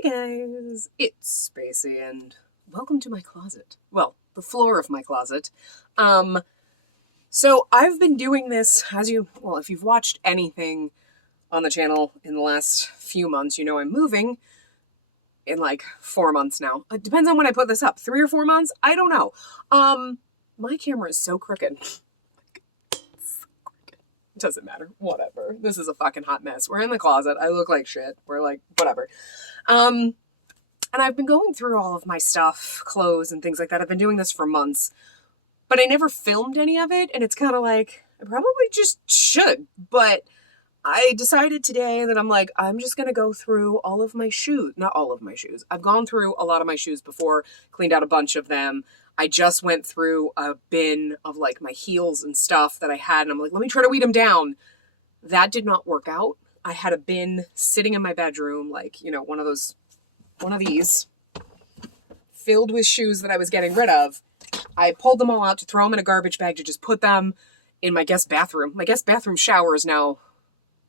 Hey guys, it's Spacey and welcome to my closet. Well, the floor of my closet. So I've been doing this if you've watched anything on the channel in the last few months, you know I'm moving in like 4 months now. It depends on when I put this up. 3 or 4 months? I don't know. My camera is so crooked. Doesn't matter. Whatever. This is a fucking hot mess. We're in the closet. I look like shit. We're like, whatever. And I've been going through all of my stuff, clothes and things like that. I've been doing this for months, but I never filmed any of it. And it's kind of like, I probably just should, but I decided today that I'm just going to go through all of my shoes. Not all of my shoes. I've gone through a lot of my shoes before, cleaned out a bunch of them. I just went through a bin of like my heels and stuff that I had. And I'm like, let me try to weed them down. That did not work out. I had a bin sitting in my bedroom, like, you know, one of these filled with shoes that I was getting rid of. I pulled them all out to throw them in a garbage bag to just put them in my guest bathroom. My guest bathroom shower is now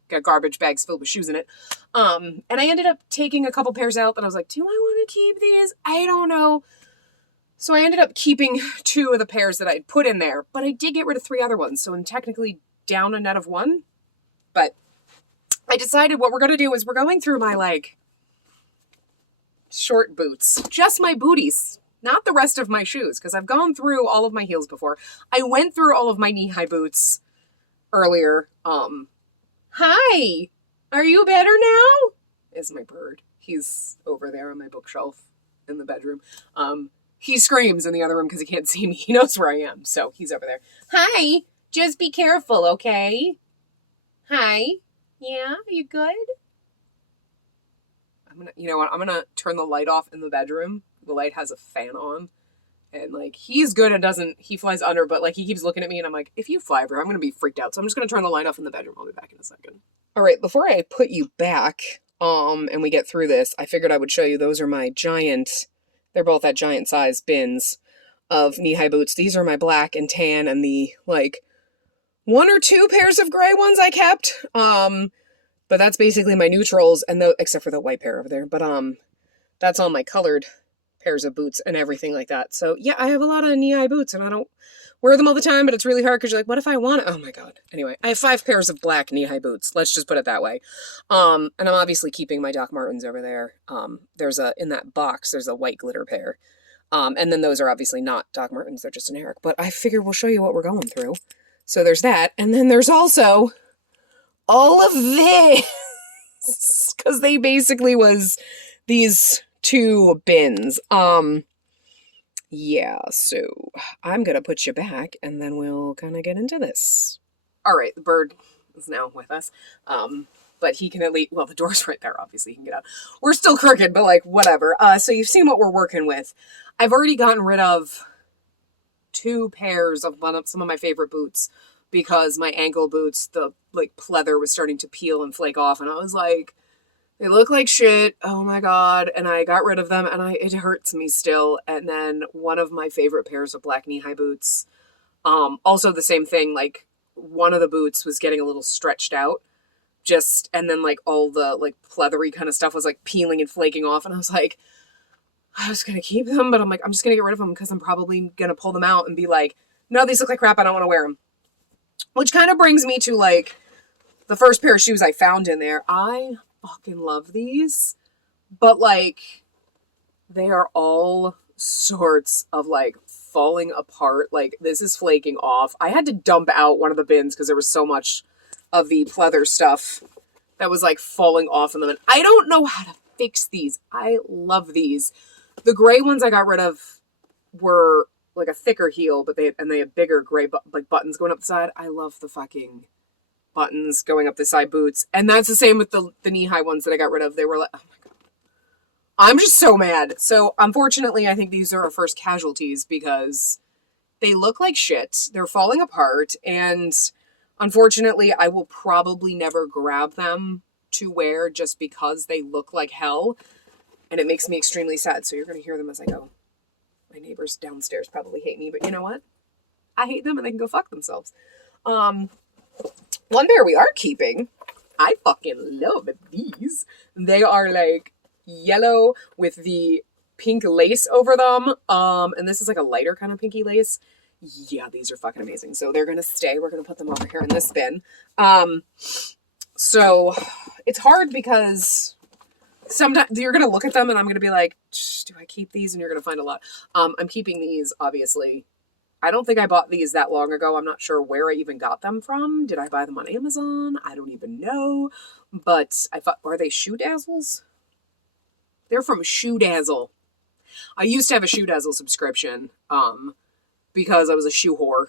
got garbage bags filled with shoes in it. And I ended up taking a couple pairs out that I was like, do I want to keep these? I don't know. So I ended up keeping 2 of the pairs that I'd put in there, but I did get rid of 3 other ones. So I'm technically down a net of 1. But I decided what we're going to do is we're going through my like short boots, just my booties, not the rest of my shoes, because I've gone through all of my heels before. I went through all of my knee-high boots earlier. Hi, are you better now? Is my bird. He's over there on my bookshelf in the bedroom. He screams in the other room because he can't see me. He knows where I am, so he's over there. Hi, just be careful, okay? Hi, yeah, you good? You know what? I'm gonna turn the light off in the bedroom. The light has a fan on. And like, he's good and he flies under, but like, he keeps looking at me and I'm like, if you fly over, I'm gonna be freaked out. So I'm just gonna turn the light off in the bedroom. I'll be back in a second. All right, before I put you back, and we get through this, I figured I would show you, those are my they're both at giant size bins of knee-high boots. These are my black and tan and the like 1 or 2 pairs of gray ones I kept. But that's basically my neutrals, and except for the white pair over there. But that's all my colored pairs of boots and everything like that. So yeah, I have a lot of knee-high boots, and I don't wear them all the time, but it's really hard because you're like, what if I want it? Oh my god. Anyway, I have 5 pairs of black knee-high boots. Let's just put it that way. And I'm obviously keeping my Doc Martens over there. In that box, there's a white glitter pair. And then those are obviously not Doc Martens, they're just generic. But I figure we'll show you what we're going through. So there's that. And then there's also all of this, because they basically was these 2 bins. Yeah, so I'm gonna put you back and then we'll kind of get into this. All right, the bird is now with us. But he can at least, well, the door's right there, obviously he can get out. We're still crooked, but like, whatever. So you've seen what we're working with. I've already gotten rid of 2 pairs of some of my favorite boots, because my ankle boots, the like pleather was starting to peel and flake off, and I was like, they look like shit. Oh my god. And I got rid of them, and it hurts me still. And then one of my favorite pairs of black knee-high boots, also the same thing, like one of the boots was getting a little stretched out, and then like all the like pleathery kind of stuff was like peeling and flaking off, and I was like, I was gonna keep them, but I'm like, I'm just gonna get rid of them because I'm probably gonna pull them out and be like, no, these look like crap, I don't want to wear them. Which kind of brings me to like the first pair of shoes I found in there. I fucking love these, but like, they are all sorts of like falling apart. Like, this is flaking off. I had to dump out one of the bins because there was so much of the pleather stuff that was like falling off in them. And I don't know how to fix these. I love these. The gray ones I got rid of were like a thicker heel, but they have bigger gray like buttons going up the side. I love the fucking buttons going up the side boots. And that's the same with the knee-high ones that I got rid of. They were like, oh my god. I'm just so mad. So unfortunately, I think these are our first casualties because they look like shit. They're falling apart. And unfortunately, I will probably never grab them to wear just because they look like hell. And it makes me extremely sad. So you're going to hear them as I go. My neighbors downstairs probably hate me, but you know what? I hate them and they can go fuck themselves. One pair we are keeping. I fucking love these. They are like yellow with the pink lace over them. And this is like a lighter kind of pinky lace. Yeah, these are fucking amazing. So they're gonna stay. We're gonna put them over here in this bin. So it's hard because sometimes you're gonna look at them and I'm gonna be like, do I keep these? And you're gonna find a lot. I'm keeping these, obviously. I don't think I bought these that long ago. I'm not sure where I even got them from. Did I buy them on Amazon? I don't even know. But I thought, are they Shoe Dazzles? They're from Shoe Dazzle. I used to have a Shoe Dazzle subscription, because I was a shoe whore.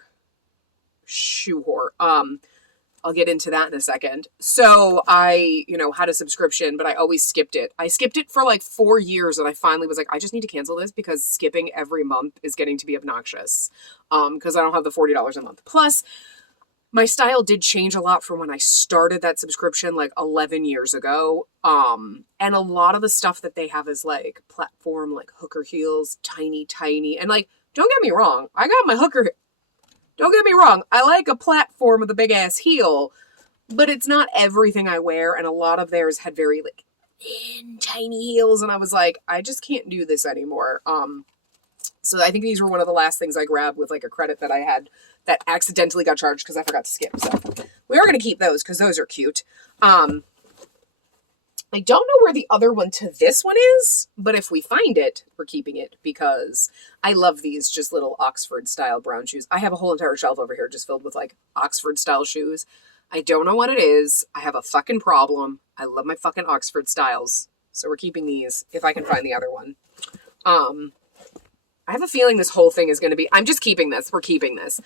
I'll get into that in a second. So I, had a subscription, but I always skipped it. I skipped it for like 4 years, and I finally was like, I just need to cancel this because skipping every month is getting to be obnoxious. Because I don't have the $40 a month. Plus, my style did change a lot from when I started that subscription like 11 years ago. And a lot of the stuff that they have is like platform, like hooker heels, tiny. And like, don't get me wrong, I got my hooker. Don't get me wrong, I like a platform with a big ass heel, but it's not everything I wear. And a lot of theirs had very like thin, tiny heels. And I was like, I just can't do this anymore. So I think these were one of the last things I grabbed with like a credit that I had that accidentally got charged because I forgot to skip. So we are going to keep those because those are cute. I don't know where the other one to this one is, but if we find it, we're keeping it because I love these just little Oxford style brown shoes. I have a whole entire shelf over here just filled with like Oxford style shoes. I don't know what it is. I have a fucking problem. I love my fucking Oxford styles. So we're keeping these if I can find the other one. I have a feeling this whole thing is going to be, I'm just keeping this. We're keeping this.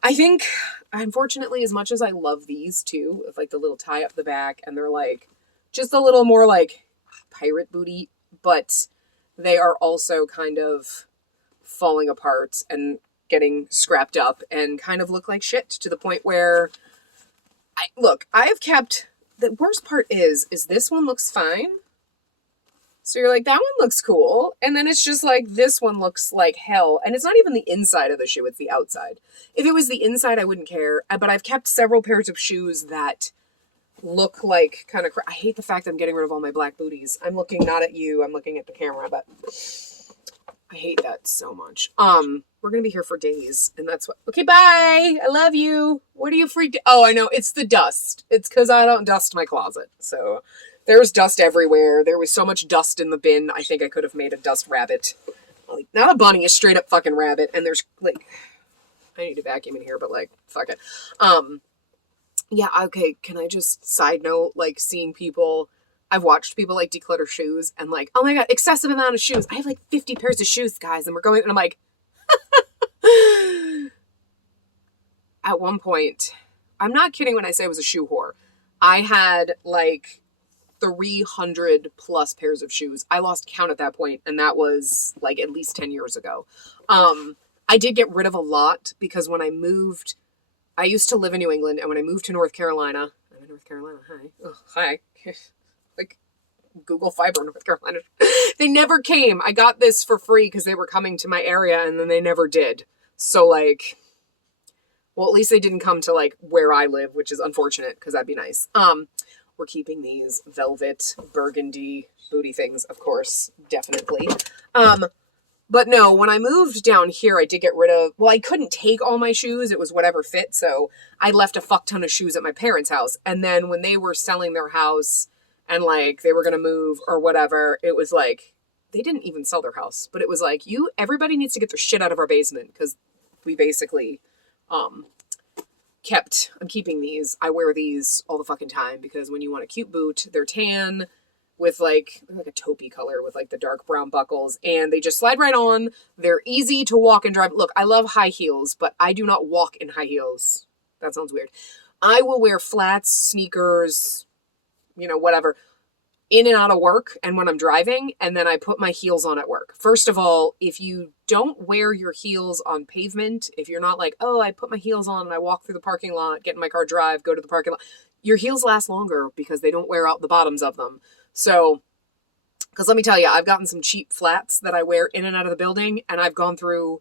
I think, unfortunately, as much as I love these too, with like the little tie up the back and they're like, just a little more like pirate booty, but they are also kind of falling apart and getting scrapped up and kind of look like shit to the point where I've kept, the worst part is this one looks fine. So you're like, that one looks cool. And then it's just like, this one looks like hell. And it's not even the inside of the shoe, it's the outside. If it was the inside, I wouldn't care. But I've kept several pairs of shoes that look like kind of I hate the fact I'm getting rid of all my black booties. I'm looking not at you, I'm looking at the camera, but I hate that so much. We're gonna be here for days, and that's what. Okay, bye. I love you. What are you freaked? Oh, I know, it's the dust. It's because I don't dust my closet. So there's dust everywhere. There was so much dust in the bin. I think I could have made a dust rabbit. Like, not a bunny, a straight up fucking rabbit. And there's like, I need to vacuum in here, but like, fuck it. Yeah, okay, can I just side note, like, seeing people, I've watched people, like, declutter shoes, and, like, oh my god, excessive amount of shoes. I have, like, 50 pairs of shoes, guys, and we're going, and I'm like, at one point, I'm not kidding when I say I was a shoe whore. I had, like, 300 plus pairs of shoes. I lost count at that point, and that was, like, at least 10 years ago. I did get rid of a lot, because when I moved, I used to live in New England, and when I moved to North Carolina, I'm in North Carolina, hi. Oh, hi. Like, Google Fiber, North Carolina. They never came. I got this for free because they were coming to my area, and then they never did. So, like, well, at least they didn't come to, like, where I live, which is unfortunate, because that'd be nice. We're keeping these velvet, burgundy booty things, of course, definitely. But no, when I moved down here, I did get rid of, well, I couldn't take all my shoes. It was whatever fit. So I left a fuck ton of shoes at my parents' house. And then when they were selling their house and like they were going to move or whatever, it was like, they didn't even sell their house, but it was like, everybody needs to get their shit out of our basement. Cause we basically, I'm keeping these. I wear these all the fucking time because when you want a cute boot, they're tan, with like a taupey color with like the dark brown buckles, and they just slide right on. They're easy to walk and drive. Look, I love high heels, but I do not walk in high heels. That sounds weird. I will wear flats, sneakers, whatever, in and out of work and when I'm driving, and then I put my heels on at work. First of all, if you don't wear your heels on pavement, if you're not like, oh, I put my heels on and I walk through the parking lot, get in my car, drive, go to the parking lot, your heels last longer because they don't wear out the bottoms of them. So, because let me tell you, I've gotten some cheap flats that I wear in and out of the building, and I've gone through,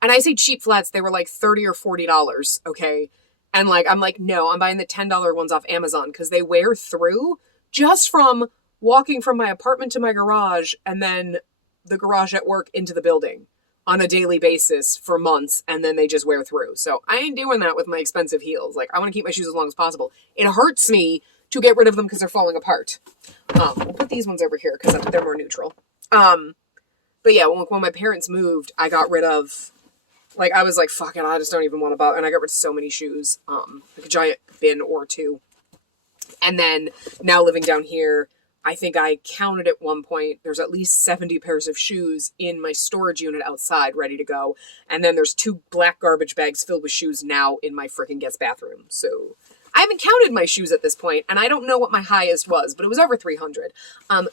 and I say cheap flats, they were like $30 or $40, okay? And like, I'm like, no, I'm buying the $10 ones off Amazon because they wear through just from walking from my apartment to my garage and then the garage at work into the building on a daily basis for months, and then they just wear through. So I ain't doing that with my expensive heels. Like, I want to keep my shoes as long as possible. It hurts me to get rid of them because they're falling apart. We'll put these ones over here because they're more neutral. But yeah, when my parents moved, I got rid of, like, I was like, fuck it, I just don't even want to bother. And I got rid of so many shoes, like a giant bin or two. And then now living down here, I think I counted at one point, there's at least 70 pairs of shoes in my storage unit outside ready to go. And then there's 2 black garbage bags filled with shoes now in my freaking guest bathroom. So I haven't counted my shoes at this point, and I don't know what my highest was, but it was over 300.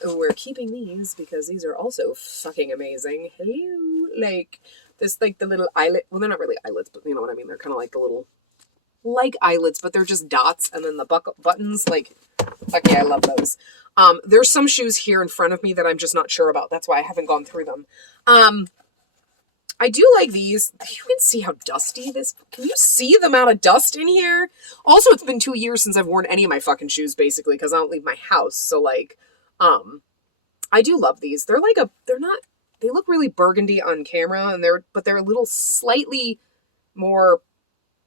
We're keeping these because these are also fucking amazing. Hello. Like, this, like, the little eyelet. Well, they're not really eyelets, but you know what I mean. They're kind of like the little, like eyelets, but they're just dots, and then the buttons, like, fuck yeah, I love those. There's some shoes here in front of me that I'm just not sure about. That's why I haven't gone through them. I do like these. You can see how dusty this... Can you see the amount of dust in here? Also, it's been 2 years since I've worn any of my fucking shoes, basically, because I don't leave my house. So, like, I do love these. They're like they're not... They look really burgundy on camera, but they're a little slightly more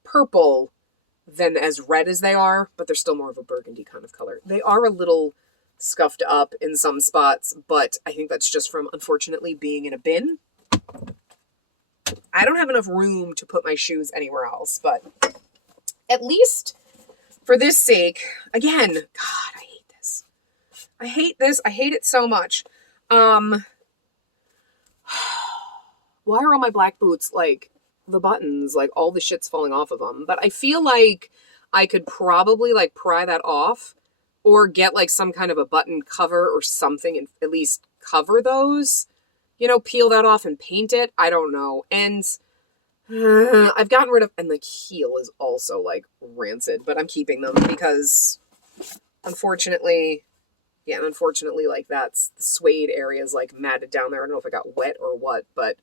purple than as red as they are, but they're still more of a burgundy kind of color. They are a little scuffed up in some spots, but I think that's just from, unfortunately, being in a bin. I don't have enough room to put my shoes anywhere else, but at least for this sake, again, God, I hate this. I hate this. I hate it so much. Why are all my black boots, like, the buttons, like, all the shit's falling off of them? But I feel like I could probably, like, pry that off or get, like, some kind of a button cover or something and at least cover those. You know, peel that off and paint it. I don't know. And I've gotten rid of... And the heel is also, like, rancid. But I'm keeping them because, unfortunately... Yeah, and unfortunately, like, that's... The suede area is, like, matted down there. I don't know if it got wet or what, but...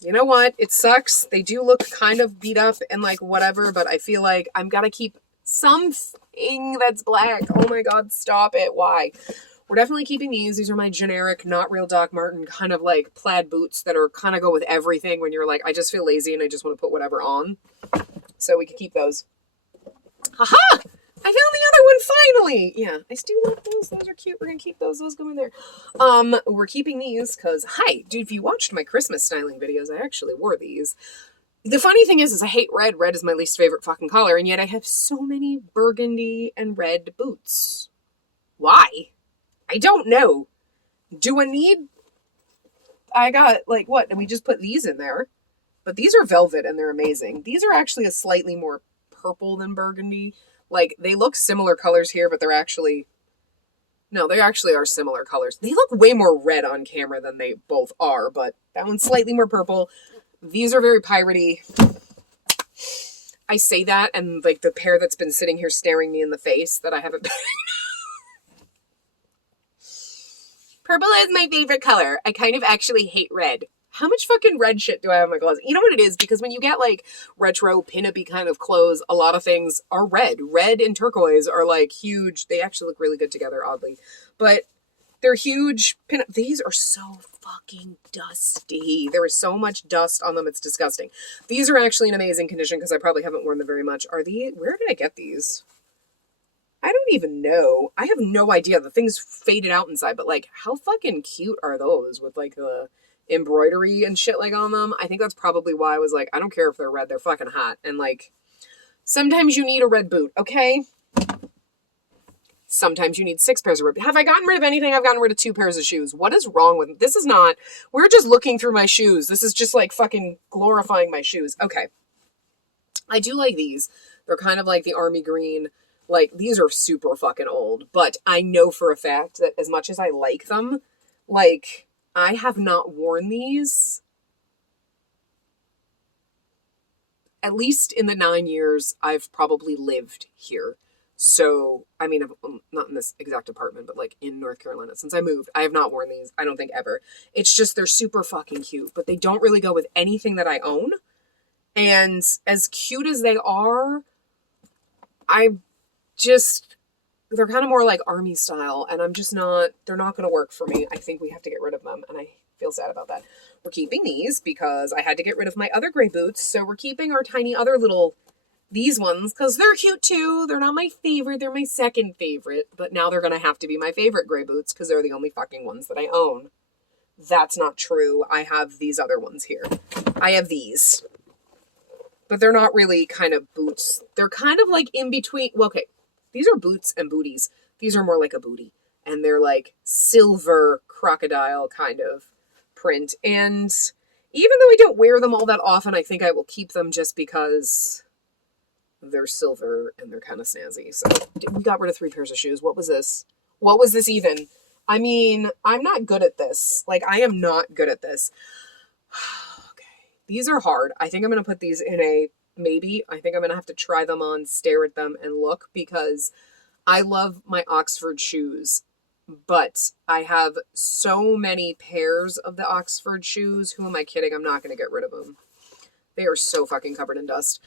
You know what? It sucks. They do look kind of beat up and, like, whatever. But I feel like I'm gotta keep something that's black. Oh, my God. Stop it. Why? We're definitely keeping these. These are my generic, not real Doc Marten kind of like plaid boots that are kind of go with everything when you're like, I just feel lazy and I just want to put whatever on. So we can keep those. Haha! I found the other one finally! Yeah, I still love those. Those are cute. We're going to keep those. Those go in there. We're keeping these because, hi, dude, if you watched my Christmas styling videos, I actually wore these. The funny thing is I hate red. Red is my least favorite fucking color, and yet I have so many burgundy and red boots. Why? I don't know. Do I need... I got, like, what? And we just put these in there. But these are velvet, and they're amazing. These are actually a slightly more purple than burgundy. Like, they look similar colors here, but they're actually... No, they actually are similar colors. They look way more red on camera than they both are, but that one's slightly more purple. These are very piratey. I say that, and, like, the pair that's been sitting here staring me in the face that I haven't... Purple is my favorite color. I kind of actually hate red. How much fucking red shit do I have in my closet? You know what it is? Because when you get, like, retro, pin-up-y kind of clothes, a lot of things are red. Red and turquoise are, like, huge. They actually look really good together, oddly. But they're huge pin-up. These are so fucking dusty. There is so much dust on them. It's disgusting. These are actually in amazing condition because I probably haven't worn them very much. Are these... Where did I get these? I don't even know. I have no idea. The thing's faded out inside, but, like, how fucking cute are those with, like, the embroidery and shit, like, on them? I think that's probably why I was like, I don't care if they're red. They're fucking hot. And, like, sometimes you need a red boot, okay? Sometimes you need 6 pairs of red boots. Have I gotten rid of anything? I've gotten rid of 2 pairs of shoes. What is wrong with... This is not... We're just looking through my shoes. This is just, like, fucking glorifying my shoes. Okay. I do like these. They're kind of like the army green... Like, these are super fucking old, but I know for a fact that as much as I like them, like, I have not worn these at least in the 9 years I've probably lived here. So, I mean, not in this exact apartment, but, like, in North Carolina. Since I moved, I have not worn these, I don't think, ever. It's just, they're super fucking cute, but they don't really go with anything that I own. And as cute as they are, they're kind of more like army style, and they're not going to work for me. I think we have to get rid of them, and I feel sad about that. We're keeping these because I had to get rid of my other gray boots, so we're keeping our tiny other little, these ones, because they're cute too. They're not my favorite, they're my second favorite, but now they're going to have to be my favorite gray boots because they're the only fucking ones that I own. That's not true. I have these other ones here. I have these. But they're not really kind of boots. They're kind of like in between. Well, okay. These are boots and booties. These are more like a booty. And they're like silver crocodile kind of print. And even though I don't wear them all that often, I think I will keep them just because they're silver and they're kind of snazzy. So we got rid of 3 pairs of shoes. What was this? What was this even? I mean, I'm not good at this. Like, I am not good at this. Okay. These are hard. I think I'm going to put these in a maybe. I think I'm going to have to try them on, stare at them, and look, because I love my Oxford shoes, but I have so many pairs of the Oxford shoes. Who am I kidding? I'm not going to get rid of them. They are so fucking covered in dust.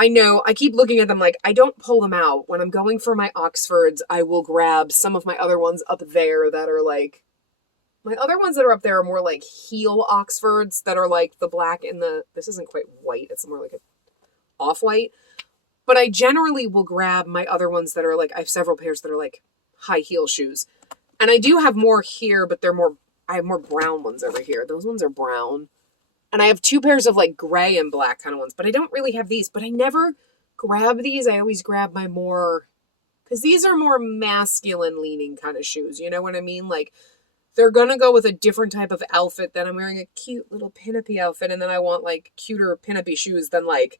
I know, I keep looking at them like, I don't pull them out. When I'm going for my Oxfords, I will grab some of my other ones up there that are like, my other ones that are up there are more like heel Oxfords that are like the black and this isn't quite white, it's more like a off-white. But I generally will grab my other ones that are like, I have several pairs that are like high heel shoes. And I do have more here, but I have more brown ones over here. Those ones are brown. And I have 2 pairs of like gray and black kind of ones, but I don't really have these. But I never grab these. I always grab my more, because these are more masculine leaning kind of shoes. You know what I mean? Like, they're going to go with a different type of outfit than I'm wearing a cute little pinup-y outfit. And then I want like cuter pinup-y shoes than like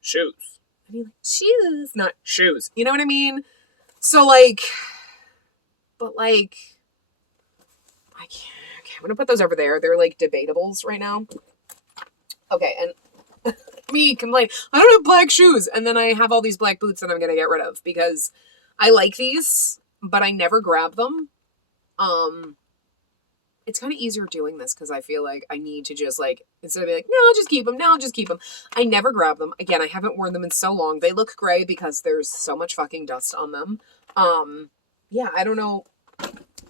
shoes. I mean, like shoes, not shoes. You know what I mean? So like, but like, I can't. I'm going to put those over there. They're like debatables right now. Okay, and me complain, I don't have black shoes. And then I have all these black boots that I'm going to get rid of because I like these, but I never grab them. It's kind of easier doing this because I feel like I need to just like, instead of being like, no, I'll just keep them. No, I'll just keep them. I never grab them. Again, I haven't worn them in so long. They look gray because there's so much fucking dust on them. Yeah, I don't know.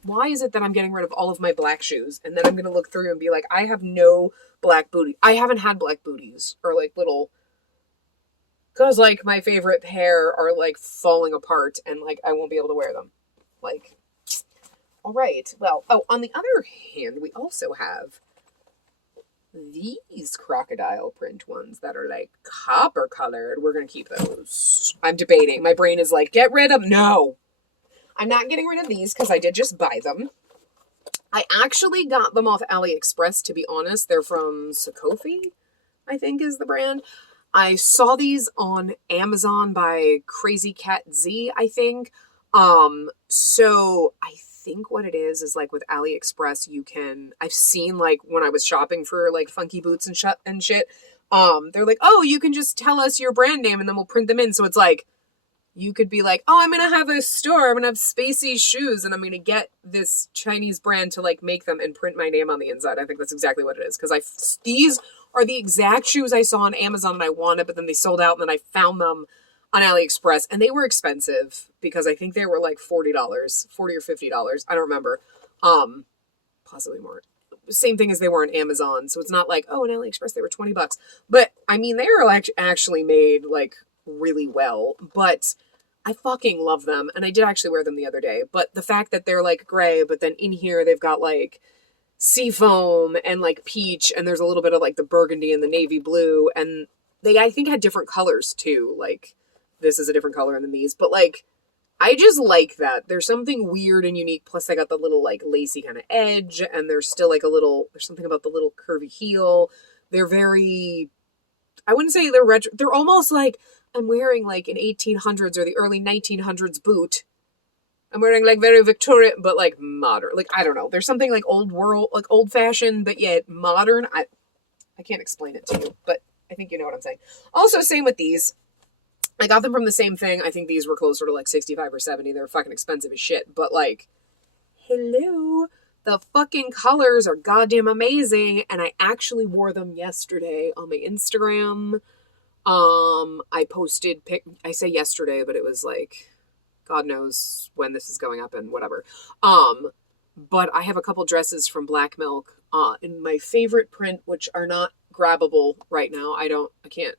Why is it that I'm getting rid of all of my black shoes? And then I'm going to look through and be like, I have no black booty. I haven't had black booties or like little, because like my favorite pair are like falling apart and like I won't be able to wear them. Like, all right. Well, oh, on the other hand, we also have these crocodile print ones that are like copper colored. We're going to keep those. I'm debating. My brain is like, get rid of, no. I'm not getting rid of these because I did just buy them. I actually got them off AliExpress, to be honest. They're from Sokofi, I think is the brand. I saw these on Amazon by Crazy Cat Z, I think. So I think what it is like with AliExpress, I've seen like when I was shopping for like funky boots and shit, they're like, oh, you can just tell us your brand name and then we'll print them in. So it's like, you could be like, oh, I'm going to have a store. I'm going to have spacey shoes and I'm going to get this Chinese brand to like make them and print my name on the inside. I think that's exactly what it is. Because these are the exact shoes I saw on Amazon and I wanted, but then they sold out and then I found them on AliExpress and they were expensive because I think they were like $40 or $50. I don't remember. Possibly more. Same thing as they were on Amazon. So it's not like, oh, on AliExpress they were $20. But I mean, they are actually made like really well, but I fucking love them. And I did actually wear them the other day. But the fact that they're like gray, but then in here they've got like seafoam and like peach, and there's a little bit of like the burgundy and the navy blue. And they, I think, had different colors too. Like this is a different color than these. But like, I just like that. There's something weird and unique. Plus I got the little like lacy kind of edge. And there's still like there's something about the little curvy heel. They're very, I wouldn't say they're retro. They're almost like, I'm wearing like an 1800s or the early 1900s boot. I'm wearing like very Victorian, but like modern. Like, I don't know. There's something like old world, like old fashioned, but yet modern. I can't explain it to you, but I think you know what I'm saying. Also, same with these. I got them from the same thing. I think these were closer to like 65 or 70. They're fucking expensive as shit. But like, hello. The fucking colors are goddamn amazing. And I actually wore them yesterday on my Instagram. I posted I say yesterday, but it was like God knows when this is going up and whatever. But I have a couple dresses from Black Milk in my favorite print, which are not grabbable right now. I can't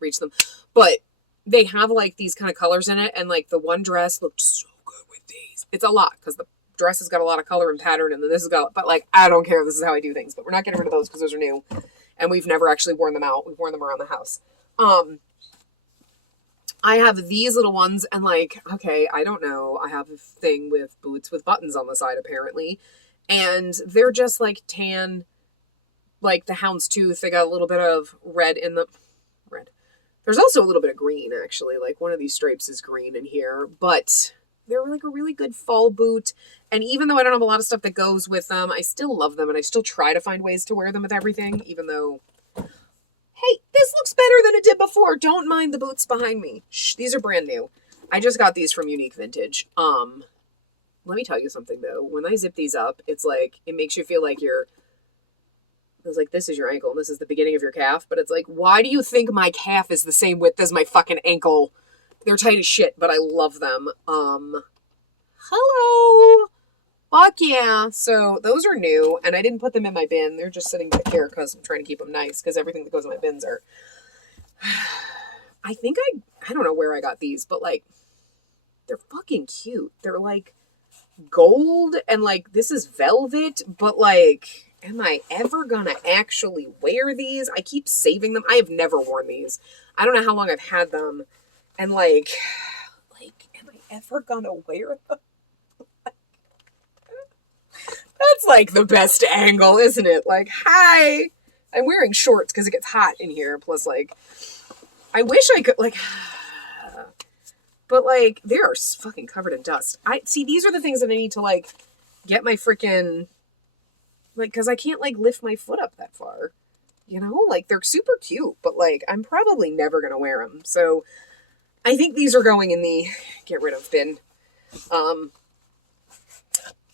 reach them. But they have like these kind of colors in it, and like the one dress looked so good with these. It's a lot because the dress has got a lot of color and pattern, and then this has got, but like, I don't care. This is how I do things. But we're not getting rid of those because those are new, and we've never actually worn them out. We've worn them around the house. I have these little ones, and like, okay, I don't know. I have a thing with boots with buttons on the side, apparently. And they're just like tan, like the houndstooth. They got a little bit of red in the red. There's also a little bit of green, actually. Like one of these stripes is green in here, but they're like a really good fall boot. And even though I don't have a lot of stuff that goes with them, I still love them, and I still try to find ways to wear them with everything, even though, hey, this looks better than it did before. Don't mind the boots behind me. Shh, these are brand new. I just got these from Unique Vintage. Let me tell you something, though. When I zip these up, it's like, it makes you feel like it's like, this is your ankle, and this is the beginning of your calf. But it's like, why do you think my calf is the same width as my fucking ankle? They're tight as shit, but I love them. Hello. Fuck yeah. So those are new, and I didn't put them in my bin. They're just sitting back here because I'm trying to keep them nice, because everything that goes in my bins are... I think I don't know where I got these, but like, they're fucking cute. They're like gold, and like, this is velvet, but like, am I ever gonna actually wear these? I keep saving them. I have never worn these. I don't know how long I've had them, and like, am I ever gonna wear them? That's like the best angle, isn't it? Like, hi, I'm wearing shorts because it gets hot in here. Plus, like, I wish I could, like, but like, they are fucking covered in dust. These are the things that I need to like get my freaking, like, because I can't like lift my foot up that far, you know? Like, they're super cute, but like, I'm probably never gonna wear them. So I think these are going in the get rid of bin.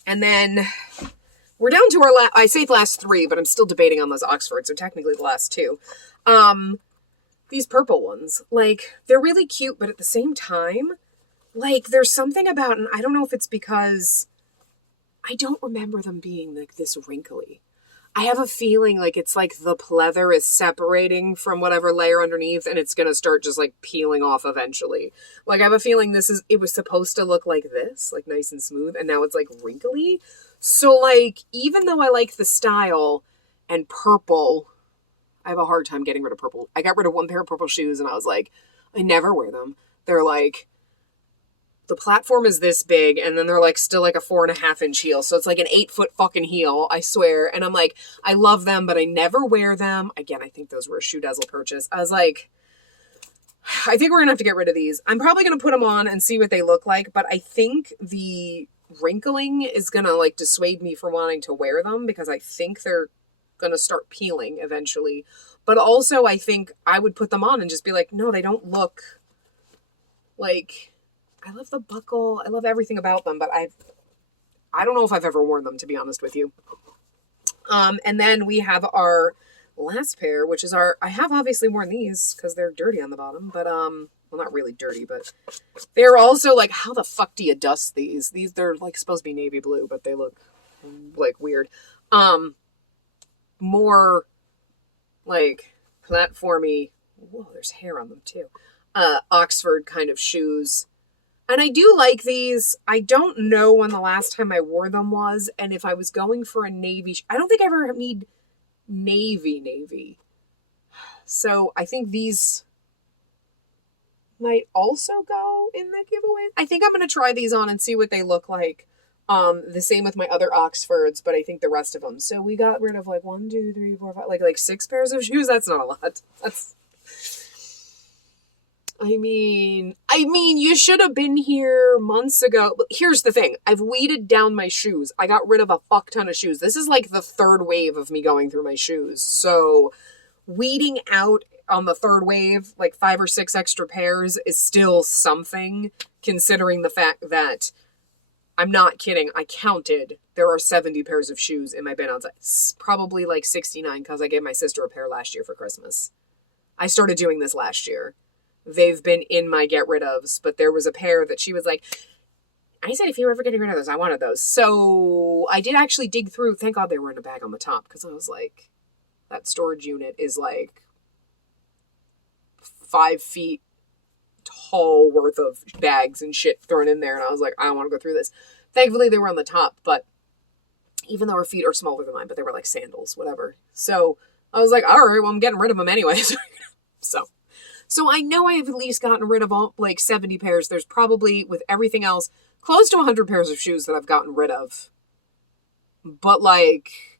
And then we're down to our I say the last three, but I'm still debating on those Oxfords, so technically the last two. These purple ones, like, they're really cute, but at the same time, like, there's something about, and I don't know if it's because I don't remember them being like this wrinkly. I have a feeling like it's like the pleather is separating from whatever layer underneath, and it's gonna start just like peeling off eventually. Like, I have a feeling it was supposed to look like this, like nice and smooth, and now it's like wrinkly. So like, even though I like the style and purple, I have a hard time getting rid of purple. I got rid of one pair of purple shoes, and I was like, I never wear them. They're like, the platform is this big, and then they're like still like a 4.5-inch heel. So it's like an 8-foot fucking heel, I swear. And I'm like, I love them, but I never wear them. Again, I think those were a Shoe Dazzle purchase. I was like, I think we're gonna have to get rid of these. I'm probably gonna put them on and see what they look like, but I think the wrinkling is gonna like dissuade me from wanting to wear them, because I think they're gonna start peeling eventually. But also, I think I would put them on and just be like, no, they don't look like... I love the buckle. I love everything about them, but I don't know if I've ever worn them, to be honest with you. And then we have our last pair, which is I have obviously worn these because they're dirty on the bottom, but, well, not really dirty, but they're also like, how the fuck do you dust these? They're like supposed to be navy blue, but they look like weird. More like platformy. Whoa, there's hair on them too. Oxford kind of shoes. And I do like these. I don't know when the last time I wore them was, and if I was going for a navy... I don't think I ever need navy. So I think these might also go in the giveaway. I think I'm going to try these on and see what they look like. The same with my other Oxfords, but I think the rest of them. So we got rid of like 1, 2, 3, 4, 5, like 6 pairs of shoes. That's not a lot. I mean, you should have been here months ago. But here's the thing. I've weeded down my shoes. I got rid of a fuck ton of shoes. This is like the third wave of me going through my shoes. So weeding out on the third wave, like 5 or 6 extra pairs, is still something, considering the fact that, I'm not kidding, I counted, there are 70 pairs of shoes in my bin outside. Probably like 69, because I gave my sister a pair last year for Christmas. I started doing this last year. they've been in my get rid ofs, but there was a pair that she was like, I said, if you were ever getting rid of those, I wanted those. So I did actually dig through. Thank God they were in a bag on the top, because I was like, that storage unit is like 5 feet tall worth of bags and shit thrown in there. And I was like, I don't want to go through this. Thankfully, they were on the top, but even though her feet are smaller than mine, but they were like sandals, whatever. So I was like, all right, well, I'm getting rid of them anyway. So I know I have at least gotten rid of all like 70 pairs. There's probably, with everything else, close to 100 pairs of shoes that I've gotten rid of. But like,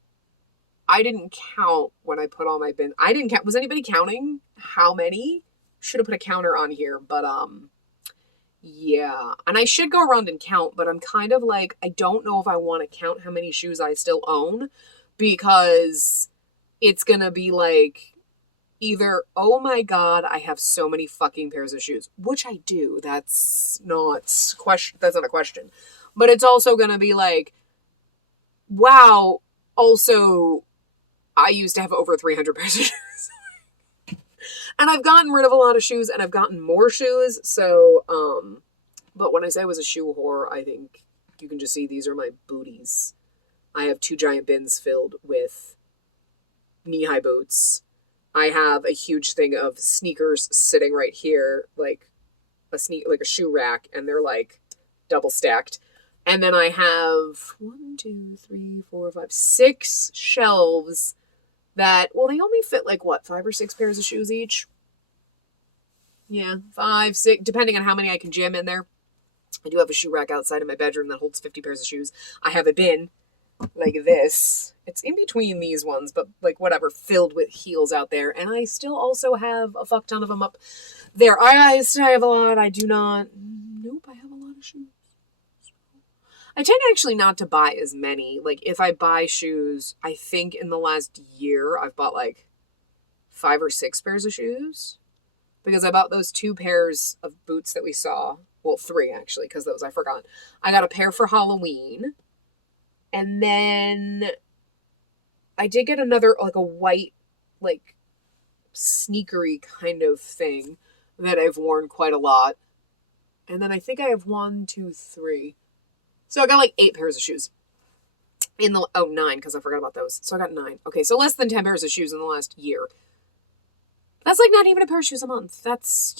I didn't count when I put all my bin. I didn't count. Was anybody counting how many? Should have put a counter on here, but yeah. And I should go around and count, but I'm kind of like, I don't know if I want to count how many shoes I still own, because it's gonna be like, either, oh my God, I have so many fucking pairs of shoes, which I do. That's not a question. But it's also going to be like, wow, also, I used to have over 300 pairs of shoes. And I've gotten rid of a lot of shoes, and I've gotten more shoes. So, but when I say I was a shoe whore, I think you can just see these are my booties. I have 2 giant bins filled with knee-high boots. I have a huge thing of sneakers sitting right here, like a shoe rack, and they're like double stacked. And then I have 6 shelves that, well, they only fit like what, 5 or 6 pairs of shoes each? Yeah, 5, 6, depending on how many I can jam in there. I do have a shoe rack outside of my bedroom that holds 50 pairs of shoes. I have a bin like this. It's in between these ones, but like whatever, filled with heels out there. And I still also have a fuck ton of them up there. I still have a lot. I do not. Nope, I have a lot of shoes. I tend actually not to buy as many. Like if I buy shoes, I think in the last year I've bought like 5 or 6 pairs of shoes, because I bought those 2 pairs of boots that we saw. Well, 3 actually, because those I forgot. I got a pair for Halloween. And then I did get another, like a white, like sneakery kind of thing that I've worn quite a lot. And then I think I have 1, 2, 3. So I got like 8 pairs of shoes. 9, because I forgot about those. So I got 9. Okay, so less than 10 pairs of shoes in the last year. That's like not even a pair of shoes a month. That's,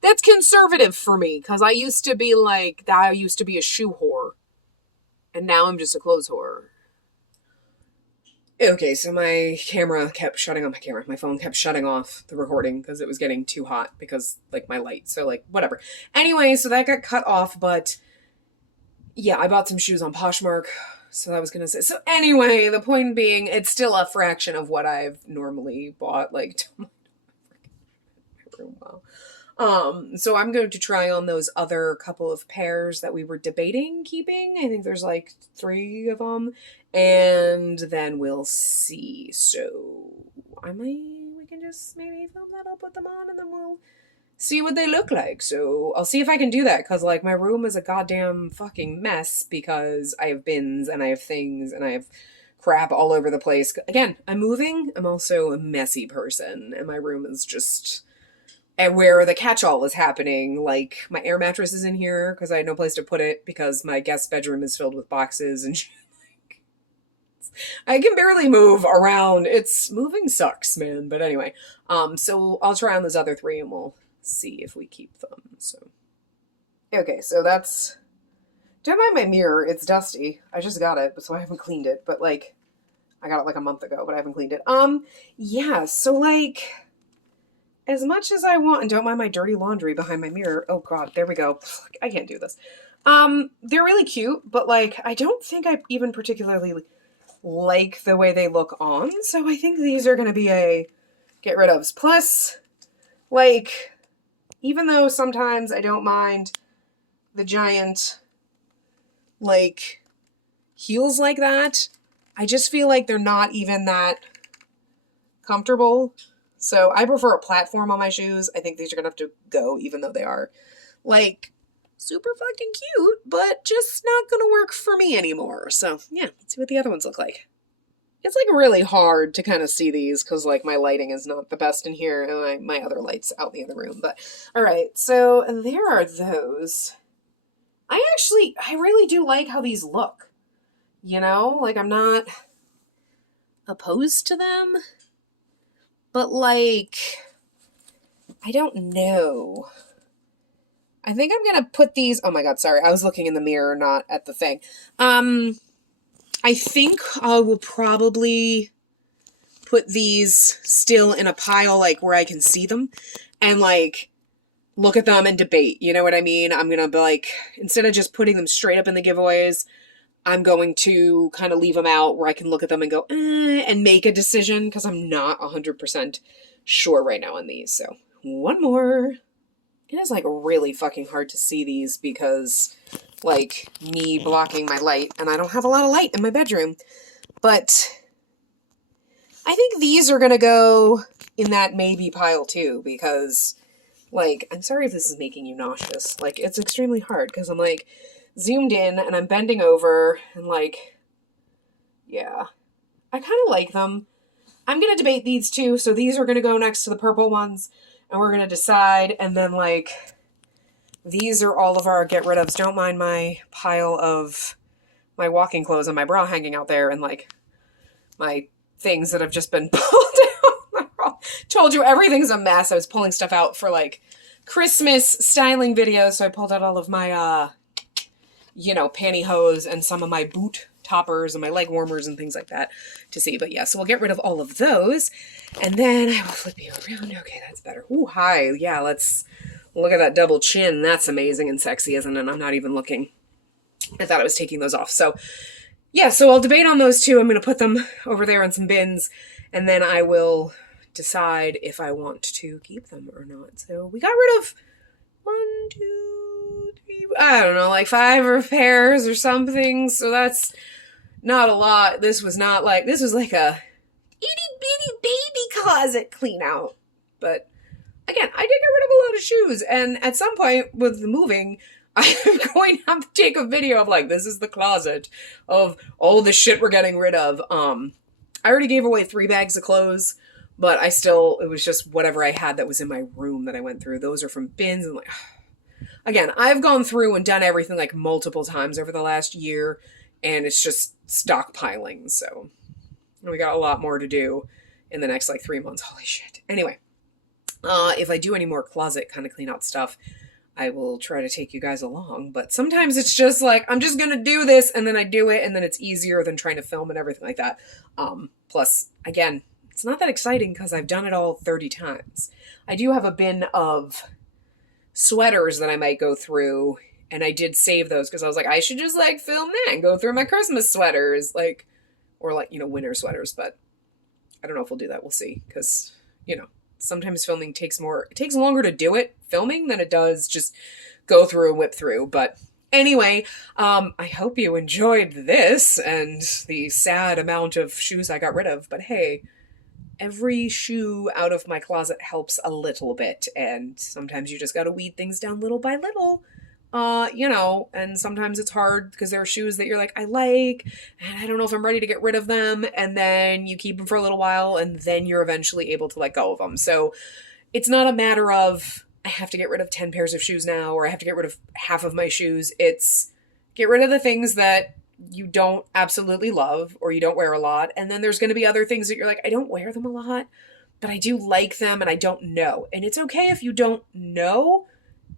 that's conservative for me, because I used to be a shoe whore. And now I'm just a clothes whore. Okay, so my phone kept shutting off the recording because it was getting too hot because, like, my light. So, like, whatever. Anyway, so that got cut off, but yeah, I bought some shoes on Poshmark. So I was going to say. So anyway, the point being, it's still a fraction of what I've normally bought, like, to my room. Wow. So I'm going to try on those other couple of pairs that we were debating keeping. I think there's like 3 of them, and then we'll see. So we can just maybe film that, I'll put them on, and then we'll see what they look like. So I'll see if I can do that, because like my room is a goddamn fucking mess, because I have bins and I have things and I have crap all over the place. Again, I'm moving. I'm also a messy person, and my room is just... And where the catch-all is happening, like my air mattress is in here because I had no place to put it because my guest bedroom is filled with boxes and shit. Like, I can barely move around. Moving sucks, man. But anyway, so I'll try on those other 3 and we'll see if we keep them. So, okay, so that's... Don't mind my mirror. It's dusty. I just got it, so I haven't cleaned it. But like, I got it like a month ago, but I haven't cleaned it. Yeah, so like... As much as I want, and don't mind my dirty laundry behind my mirror. Oh God, there we go. I can't do this. They're really cute, but like, I don't think I even particularly like the way they look on. So I think these are going to be a get rid of. Plus, like, even though sometimes I don't mind the giant, like, heels like that, I just feel like they're not even that comfortable. So I prefer a platform on my shoes. I think these are going to have to go, even though they are, like, super fucking cute, but just not going to work for me anymore. So, yeah, let's see what the other ones look like. It's like really hard to kind of see these because like my lighting is not the best in here and my other light's out in the other room. But all right, so there are those. I really do like how these look. You know, like I'm not opposed to them, but like, I don't know. I think I'm gonna put these, oh my God, sorry. I was looking in the mirror, not at the thing. I think I will probably put these still in a pile, like where I can see them and like look at them and debate. You know what I mean? I'm going to be like, instead of just putting them straight up in the giveaways, I'm going to kind of leave them out where I can look at them and go, and make a decision because I'm not 100% sure right now on these. So one more. It is like really fucking hard to see these because like me blocking my light and I don't have a lot of light in my bedroom. But I think these are going to go in that maybe pile too because like, I'm sorry if this is making you nauseous. Like, it's extremely hard because I'm like zoomed in and I'm bending over and like, yeah, I kind of like them. I'm going to debate these two. So these are going to go next to the purple ones and we're going to decide. And then like, these are all of our get rid ofs. Don't mind my pile of my walking clothes and my bra hanging out there and like my things that have just been pulled out. Told you everything's a mess. I was pulling stuff out for like Christmas styling videos. So I pulled out all of my, pantyhose and some of my boot toppers and my leg warmers and things like that to see. But yeah, so we'll get rid of all of those. And then I will flip you around. Okay, that's better. Ooh, hi. Yeah, let's look at that double chin. That's amazing and sexy, isn't it? I'm not even looking. I thought I was taking those off. So yeah, so I'll debate on those two. I'm going to put them over there in some bins and then I will decide if I want to keep them or not. So we got rid of 1, 2, 3, I don't know, like 5 pairs or something. So that's not a lot. This was like a itty bitty baby closet clean out. But again, I did get rid of a lot of shoes. And at some point with the moving, I'm going to have to take a video of like, this is the closet of all the shit we're getting rid of. I already gave away 3 bags of clothes, but it was just whatever I had that was in my room that I went through. Those are from bins and like, again, I've gone through and done everything like multiple times over the last year and it's just stockpiling. So we got a lot more to do in the next like 3 months. Holy shit. Anyway, if I do any more closet kind of clean out stuff, I will try to take you guys along, but sometimes it's just like, I'm just going to do this and then I do it and then it's easier than trying to film and everything like that. Plus, again, it's not that exciting because I've done it all 30 times. I do have a bin of sweaters that I might go through and I did save those because I was like, I should just like film that and go through my Christmas sweaters, like, or like, winter sweaters, but I don't know if we'll do that. We'll see because, sometimes filming takes longer to do it filming than it does just go through and whip through. But anyway, I hope you enjoyed this and the sad amount of shoes I got rid of. But hey, every shoe out of my closet helps a little bit. And sometimes you just got to weed things down little by little. And sometimes it's hard because there are shoes that you're like, I like, and I don't know if I'm ready to get rid of them. And then you keep them for a little while and then you're eventually able to let go of them. So it's not a matter of, I have to get rid of 10 pairs of shoes now, or I have to get rid of half of my shoes. It's get rid of the things that you don't absolutely love or you don't wear a lot. And then there's going to be other things that you're like, I don't wear them a lot, but I do like them and I don't know. And it's okay if you don't know,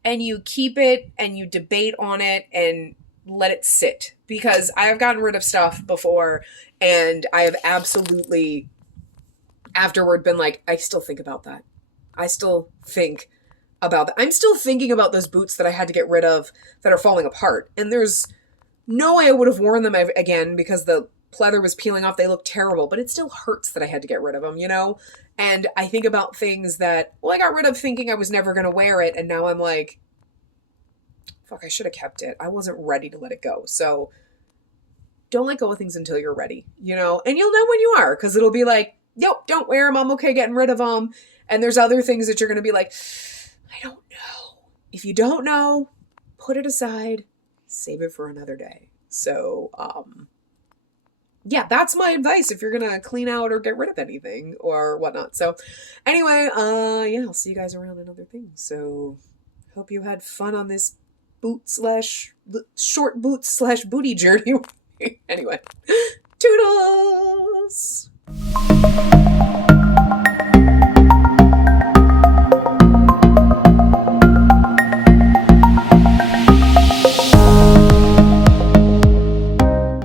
and you keep it and you debate on it and let it sit. Because I have gotten rid of stuff before and I have absolutely afterward been like, I still think about that. I still think about that. I'm still thinking about those boots that I had to get rid of that are falling apart. And there's no way I would have worn them again because the pleather was peeling off. They look terrible, but it still hurts that I had to get rid of them, And I think about things that, I got rid of thinking I was never going to wear it. And now I'm like, fuck, I should have kept it. I wasn't ready to let it go. So don't let go of things until you're ready, And you'll know when you are, because it'll be like, nope, don't wear them. I'm okay getting rid of them. And there's other things that you're going to be like, I don't know. If you don't know, put it aside, save it for another day. So, yeah, that's my advice if you're gonna clean out or get rid of anything or whatnot. So anyway, yeah, I'll see you guys around in other things. So hope you had fun on this short boot slash booty journey. Anyway, toodles!